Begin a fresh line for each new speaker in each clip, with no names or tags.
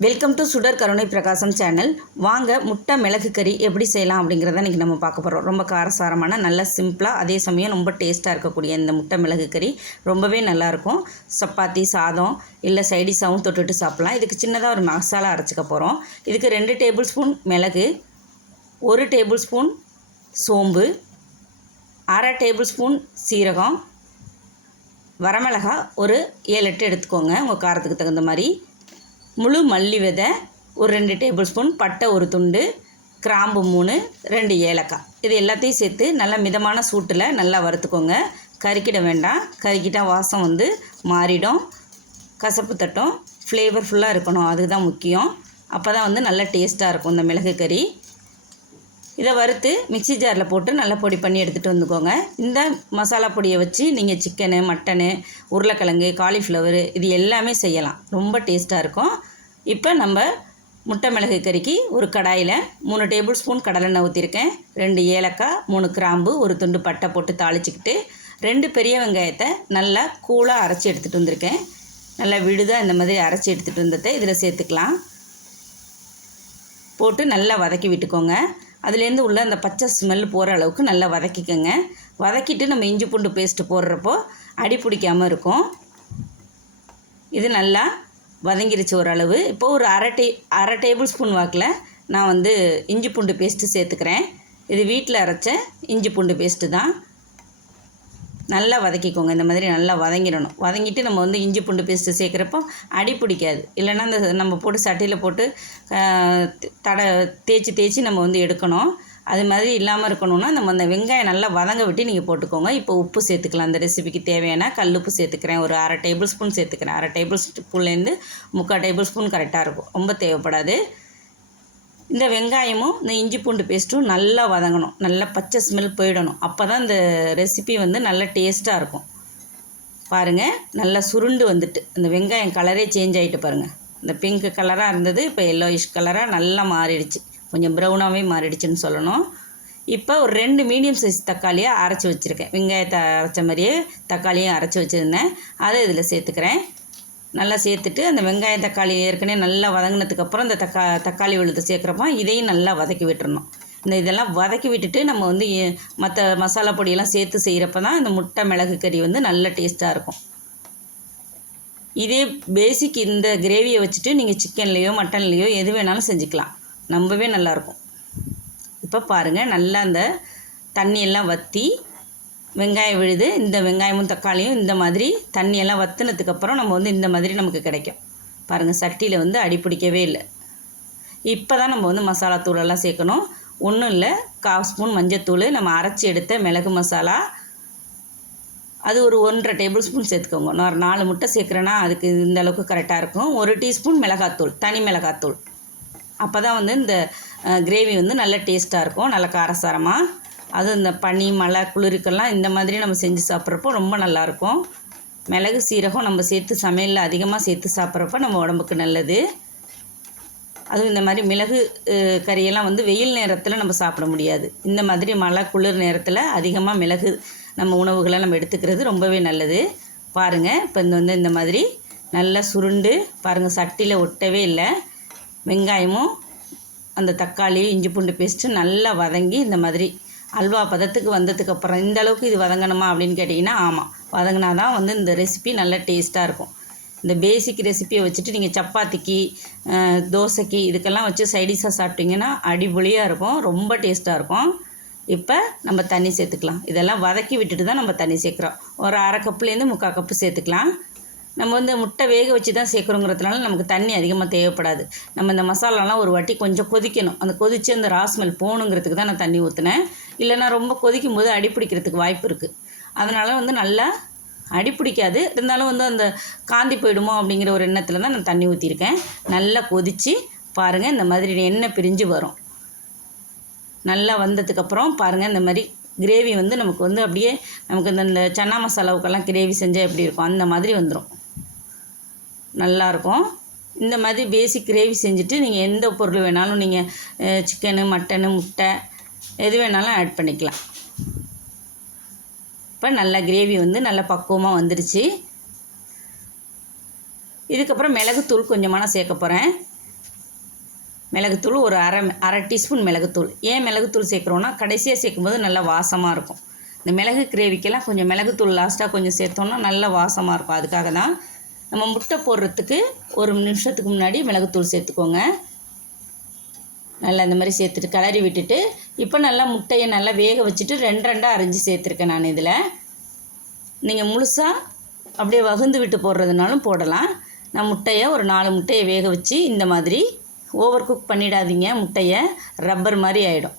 Welcome to சுடர் கருணை பிரகாசம் சேனல் வாங்க முட்டை மிளகு கறி எப்படி செய்யலாம் அப்படிங்கிறத இன்றைக்கி நம்ம பார்க்க போகிறோம் ரொம்ப காரசாரமான நல்ல சிம்பிளாக அதே சமயம் ரொம்ப டேஸ்ட்டாக இருக்கக்கூடிய இந்த முட்டை மிளகு கறி ரொம்பவே நல்லாயிருக்கும் சப்பாத்தி சாதம் இல்லை சைடிஸாகவும் தொட்டுட்டு சாப்பிட்லாம். இதுக்கு சின்னதாக ஒரு மசாலா அரைச்சிக்க போகிறோம் இதுக்கு ரெண்டு டேபிள் ஸ்பூன் மிளகு ஒரு டேபிள் ஸ்பூன் சோம்பு அரை டேபிள் ஸ்பூன் சீரகம் வரமிளகா ஒரு ஏழு எட்டு எடுத்துக்கோங்க. உங்கள் காரத்துக்கு தகுந்த மாதிரி முழு மல்லி விதை ஒரு ரெண்டு டேபிள் ஸ்பூன் பட்டை ஒரு துண்டு கிராம்பு மூணு ரெண்டு ஏலக்காய். இது எல்லாத்தையும் சேர்த்து நல்லா மிதமான சூட்டில் நல்லா வறுத்துக்கோங்க. கறிக்கிட வேண்டாம். கறிக்கிட்டால் வாசம் வந்து மாறிடும். கசப்பு தட்டும். ஃப்ளேவர்ஃபுல்லாக இருக்கணும். அதுதான் முக்கியம். அப்போ தான் வந்து நல்லா டேஸ்ட்டாக இருக்கும் இந்த மிளகு கறி. இதை வறுத்து மிக்ஸி ஜாரில் போட்டு நல்லா பொடி பண்ணி எடுத்துகிட்டு வந்துக்கோங்க. இந்த மசாலா பொடியை வச்சு நீங்கள் சிக்கனு மட்டனு உருளைக்கிழங்கு காலிஃப்ளவரு இது எல்லாமே செய்யலாம். ரொம்ப டேஸ்ட்டாக இருக்கும். இப்போ நம்ம முட்டை மிளகு கறிக்கு ஒரு கடாயில் மூணு டேபிள் ஸ்பூன் கடலெண்ணெய் ஊற்றிருக்கேன். ரெண்டு ஏலக்காய் மூணு கிராம்பு ஒரு துண்டு பட்டை போட்டு தாளிச்சிக்கிட்டு ரெண்டு பெரிய வெங்காயத்தை நல்லா கூலாக அரைச்சி எடுத்துகிட்டு வந்திருக்கேன். நல்லா விடுதாக இந்த மாதிரி அரைச்சி எடுத்துகிட்டு வந்ததை இதில் சேர்த்துக்கலாம். போட்டு நல்லா வதக்கி விட்டுக்கோங்க. அதுலேருந்து உள்ள அந்த பச்சை ஸ்மெல் போகிற அளவுக்கு நல்லா வதக்கிக்கோங்க. வதக்கிட்டு நம்ம இஞ்சி பூண்டு பேஸ்ட்டு போடுறப்போ அடி பிடிக்காமல் இருக்கும். இது நல்லா வதங்கிருச்சு ஓரளவு. இப்போது ஒரு அரை டே அரை டேபிள் ஸ்பூன் வாக்கில் நான் வந்து இஞ்சி பூண்டு பேஸ்ட்டு சேர்த்துக்கிறேன். இது வீட்டில் அரைச்ச இஞ்சி பூண்டு பேஸ்ட்டு தான். நல்லா வதக்கிக்கோங்க. இந்த மாதிரி நல்லா வதங்கிடணும். வதங்கிட்டு நம்ம வந்து இஞ்சி பூண்டு பேஸ்ட்டு சேர்க்குறப்போ அடி பிடிக்காது. இல்லைன்னா அந்த நம்ம போட்டு சட்டியில் போட்டு தடை தேய்ச்சி தேய்ச்சி நம்ம வந்து எடுக்கணும். அது மாதிரி இல்லாமல் இருக்கணும்னா நம்ம அந்த வெங்காயம் நல்லா வதங்க விட்டு நீங்கள் போட்டுக்கோங்க. இப்போ உப்பு சேர்த்துக்கலாம். அந்த ரெசிபிக்கு தேவையான கல் உப்பு சேர்த்துக்கிறேன். ஒரு அரை டேபிள் ஸ்பூன் சேர்த்துக்கிறேன். அரை டேபிள் ஸ்பூன்லேருந்து முக்கால் டேபிள் ஸ்பூன் கரெக்டாக இருக்கும். ரொம்ப தேவைப்படாது. இந்த வெங்காயமும் இந்த இஞ்சி பூண்டு பேஸ்ட்டும் நல்லா வதங்கணும். நல்லா பச்சை ஸ்மெல் போயிடணும். அப்போ தான் இந்த ரெசிபி வந்து நல்லா டேஸ்ட்டாக இருக்கும். பாருங்கள் நல்லா சுருண்டு வந்துட்டு. இந்த வெங்காயம் கலரே சேஞ்ச் ஆகிட்டு பாருங்கள் இந்த பிங்க் கலராக இருந்தது இப்போ எல்லோயிஷ் கலராக நல்லா மாறிடுச்சு. கொஞ்சம் ப்ரௌனாகவே மாறிடுச்சுன்னு சொல்லணும். இப்போ ஒரு ரெண்டு மீடியம் சைஸ் தக்காளியை அரைச்சி வச்சுருக்கேன். வெங்காயத்தை அரைச்ச மாதிரியே தக்காளியும் அரைச்சி வச்சுருந்தேன். அதை இதில் சேர்த்துக்கிறேன். நல்லா சேர்த்துட்டு அந்த வெங்காயம் தக்காளி ஏற்கனவே நல்லா வதங்கினதுக்கப்புறம் அந்த தக்கா தக்காளி விழுது சேர்க்குறப்போ இதையும் நல்லா வதக்கி விட்டுறணும். இந்த இதெல்லாம் வதக்கி விட்டுட்டு நம்ம வந்து மற்ற மசாலா பொடியெல்லாம் சேர்த்து செய்கிறப்ப தான் இந்த முட்டை மிளகு கறி வந்து நல்ல டேஸ்ட்டாக இருக்கும். இதே பேசிக் இந்த கிரேவியை வச்சுட்டு நீங்கள் சிக்கன்லேயோ மட்டன்லேயோ எது வேணாலும் செஞ்சுக்கலாம். ரொம்பவே நல்லாயிருக்கும் இப்போ பாருங்கள் நல்லா அந்த தண்ணியெல்லாம் வற்றி வெங்காயம் விழுது இந்த வெங்காயமும் தக்காளியும் இந்த மாதிரி தண்ணியெல்லாம் வற்றினதுக்கப்புறம் நம்ம வந்து இந்த மாதிரி நமக்கு கிடைக்கும். பாருங்கள் சட்டியில் வந்து அடி பிடிக்கவே இல்லை. இப்போ தான் நம்ம வந்து மசாலா தூளெல்லாம் சேர்க்கணும். ஒன்றும் இல்லை கால் ஸ்பூன் மஞ்சத்தூள் நம்ம அரைச்சி எடுத்த மிளகு மசாலா. அது ஒரு ஒன்றரை டேபிள் ஸ்பூன் சேர்த்துக்கோங்க. நான் ஒரு நாலு முட்டை சேர்க்குறேன்னா அதுக்கு இந்த அளவுக்கு கரெக்டாக இருக்கும். ஒரு டீஸ்பூன் மிளகாத்தூள் தனி மிளகாத்தூள். அப்போ தான் வந்து இந்த கிரேவி வந்து நல்ல டேஸ்ட்டாக இருக்கும் நல்ல காரசாரமாக அதுவும் இந்த பனி மழை குளிருக்கெல்லாம் இந்த மாதிரி நம்ம செஞ்சு சாப்பிட்றப்போ ரொம்ப நல்லாயிருக்கும் மிளகு சீரகம் நம்ம சேர்த்து சமையலில் அதிகமாக சேர்த்து சாப்பிட்றப்ப நம்ம உடம்புக்கு நல்லது. அதுவும் இந்த மாதிரி மிளகு கறியெல்லாம் வந்து வெயில் நேரத்தில் நம்ம சாப்பிட முடியாது. இந்த மாதிரி மழை குளிர் நேரத்தில் அதிகமாக மிளகு நம்ம உணவுகளை நம்ம எடுத்துக்கிறது ரொம்பவே நல்லது. பாருங்கள் இப்போ இந்த வந்து இந்த மாதிரி நல்லா சுருண்டு பாருங்கள் சட்டியில் ஒட்டவே இல்லை. வெங்காயமும் அந்த தக்காளி இஞ்சி பூண்டு பேஸ்ட்டு நல்லா வதங்கி இந்த மாதிரி அல்வா பதத்துக்கு வந்ததுக்கப்புறம் இந்த அளவுக்கு இது வதங்கணுமா அப்படின்னு கேட்டிங்கன்னா ஆமாம் வதங்கினா தான் வந்து இந்த ரெசிபி நல்ல டேஸ்ட்டாக இருக்கும். இந்த பேசிக் ரெசிப்பியை வச்சுட்டு நீங்கள் சப்பாத்திக்கு தோசைக்கு இதுக்கெல்லாம் வச்சு சைடிஷாக சாப்பிட்டிங்கன்னா அடிபொலியாக இருக்கும் ரொம்ப டேஸ்ட்டாக இருக்கும். இப்போ நம்ம தண்ணி சேர்த்துக்கலாம். இதெல்லாம் வதக்கி விட்டுட்டு தான் நம்ம தண்ணி சேர்க்குறோம். ஒரு அரை கப்புலேருந்து முக்கால் கப்பு சேர்த்துக்கலாம். நம்ம வந்து முட்டை வேக வச்சு தான் சேர்க்குறோங்கிறதுனால நமக்கு தண்ணி அதிகமாக தேவைப்படாது. நம்ம இந்த மசாலாலாம் ஒரு வாட்டி கொஞ்சம் கொதிக்கணும். அந்த கொதித்து அந்த ராஸ்மெல் போகணுங்கிறதுக்கு தான் நான் தண்ணி ஊற்றினேன் இல்லைனா ரொம்ப கொதிக்கும் போது அடி பிடிக்கிறதுக்கு வாய்ப்பு இருக்குது அதனால் வந்து நல்லா அடி பிடிக்காது. இருந்தாலும் வந்து அந்த காந்தி போயிடுமோ அப்படிங்கிற ஒரு எண்ணத்தில் தான் நான் தண்ணி ஊற்றிருக்கேன் நல்லா கொதித்து பாருங்கள் இந்த மாதிரி எண்ணெய் பிரிஞ்சு வரும். நல்லா வந்ததுக்கப்புறம் பாருங்கள் இந்த மாதிரி கிரேவி வந்து நமக்கு வந்து அப்படியே நமக்கு இந்த இந்த சன்னா மசாலாவுக்கெல்லாம் கிரேவி செஞ்சால் எப்படி இருக்கும்? அந்த மாதிரி வந்துடும் நல்லாயிருக்கும். இந்த மாதிரி பேசிக் கிரேவி செஞ்சுட்டு நீங்கள் எந்த பொருள் வேணாலும் நீங்கள் சிக்கனு மட்டனு முட்டை எது வேணாலும் ஆட் பண்ணிக்கலாம். இப்போ நல்லா கிரேவி வந்து நல்லா பக்குவமாக வந்துடுச்சு இதுக்கப்புறம் மிளகுத்தூள் கொஞ்சமாக நான் சேர்க்க போகிறேன் மிளகுத்தூள் ஒரு அரை அரை டீஸ்பூன் மிளகுத்தூள். ஏன் மிளகுத்தூள் சேர்க்குறோன்னா கடைசியாக சேர்க்கும்போது நல்லா வாசமாக இருக்கும். இந்த மிளகு கிரேவிக்கெல்லாம் கொஞ்சம் மிளகுத்தூள் லாஸ்ட்டாக கொஞ்சம் சேர்த்தோன்னா நல்ல வாசமாக இருக்கும். அதுக்காக தான் நம்ம முட்டை போடுறதுக்கு ஒரு நிமிஷத்துக்கு முன்னாடி மிளகுத்தூள் சேர்த்துக்கோங்க. நல்லா இந்த மாதிரி சேர்த்துட்டு கிளறி விட்டுட்டு இப்போ நல்லா முட்டையை நல்லா வேக வச்சுட்டு ரெண்டு ரெண்டாக அரிஞ்சு சேர்த்துருக்கேன் நான் இதில். நீங்கள் முழுசாக அப்படியே வகுந்து விட்டு போடுறதுனாலும் போடலாம். நான் முட்டையை ஒரு நாலு முட்டையை வேக வச்சு இந்த மாதிரி ஓவர் குக் பண்ணிடாதீங்க முட்டையை ரப்பர் மாதிரி ஆகிடும்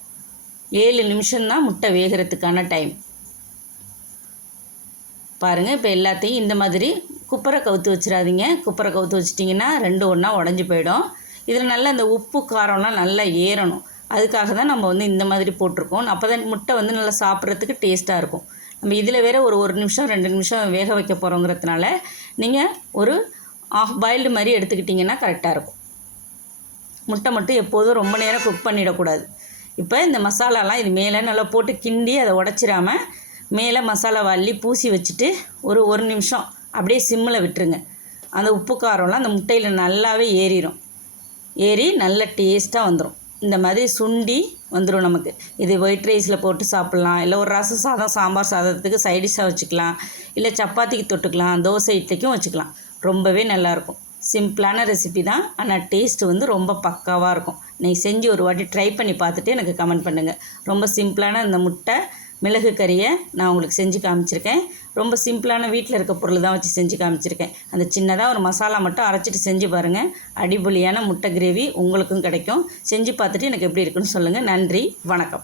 ஏழு நிமிஷம்தான் முட்டை வேகிறதுக்கான டைம். பாருங்கள் இப்போ எல்லாத்தையும் இந்த மாதிரி குப்பரை கவுத்து வச்சிடாதீங்க. குப்பரை கவுத்து வச்சிட்டிங்கன்னா ரெண்டு ஒன்றா உடஞ்சி போயிடும். இதில் நல்லா இந்த உப்பு காரம்லாம் நல்லா ஏறணும். அதுக்காக தான் நம்ம வந்து இந்த மாதிரி போட்டிருக்கோம். அப்போ தான் முட்டை வந்து நல்லா சாப்பிட்றதுக்கு டேஸ்ட்டாக இருக்கும். நம்ம இதில் வேறு ஒரு ஒரு நிமிஷம் ரெண்டு நிமிஷம் வேக வைக்க போகிறோங்கிறதுனால நீங்கள் ஒரு ஆஃப் பாயில்டு மாதிரி எடுத்துக்கிட்டிங்கன்னா கரெக்டாக இருக்கும். முட்டை மட்டும் எப்போதும் ரொம்ப நேரம் குக் பண்ணிடக்கூடாது. இப்போ இந்த மசாலாலாம் இது மேலே நல்லா போட்டு கிண்டி அதை உடச்சிடாமல் மேலே மசாலா வள்ளி பூசி வச்சுட்டு ஒரு ஒரு நிமிஷம் அப்படியே சிம்மில் விட்டுருங்க. அந்த உப்பு காரம்லாம் அந்த முட்டையில் நல்லாவே ஏறிடும் ஏறி நல்ல டேஸ்ட்டாக வந்துடும் இந்த மாதிரி சுண்டி வந்துடும் நமக்கு. இது ஒயிட் ரைஸில் போட்டு சாப்பிட்லாம். இல்லை ஒரு ரச சாதம் சாம்பார் சாதத்துக்கு சைடிஷாக வச்சுக்கலாம். இல்லை சப்பாத்திக்கு தொட்டுக்கலாம். தோசை இட்லிக்கும் வச்சுக்கலாம். ரொம்பவே நல்லாயிருக்கும். சிம்பிளான ரெசிபி தான். ஆனால் டேஸ்ட் வந்து ரொம்ப பக்காவாக இருக்கும். நீங்கள் செஞ்சு ஒரு வாட்டி ட்ரை பண்ணி பார்த்துட்டு எனக்கு கமெண்ட் பண்ணுங்கள் ரொம்ப சிம்பிளான இந்த முட்டை மிளகு கறியை நான் உங்களுக்கு செஞ்சு காமிச்சிருக்கேன். ரொம்ப சிம்பிளான வீட்டில் இருக்க பொருள் தான் வச்சு செஞ்சு காமிச்சிருக்கேன். அந்த சின்னதாக ஒரு மசாலா மட்டும் அரைச்சிட்டு செஞ்சு பாருங்கள் அடிபொலியான முட்டை கிரேவி உங்களுக்கும் கிடைக்கும். செஞ்சு பார்த்துட்டு எனக்கு எப்படி இருக்குன்னு சொல்லுங்கள் நன்றி. வணக்கம்.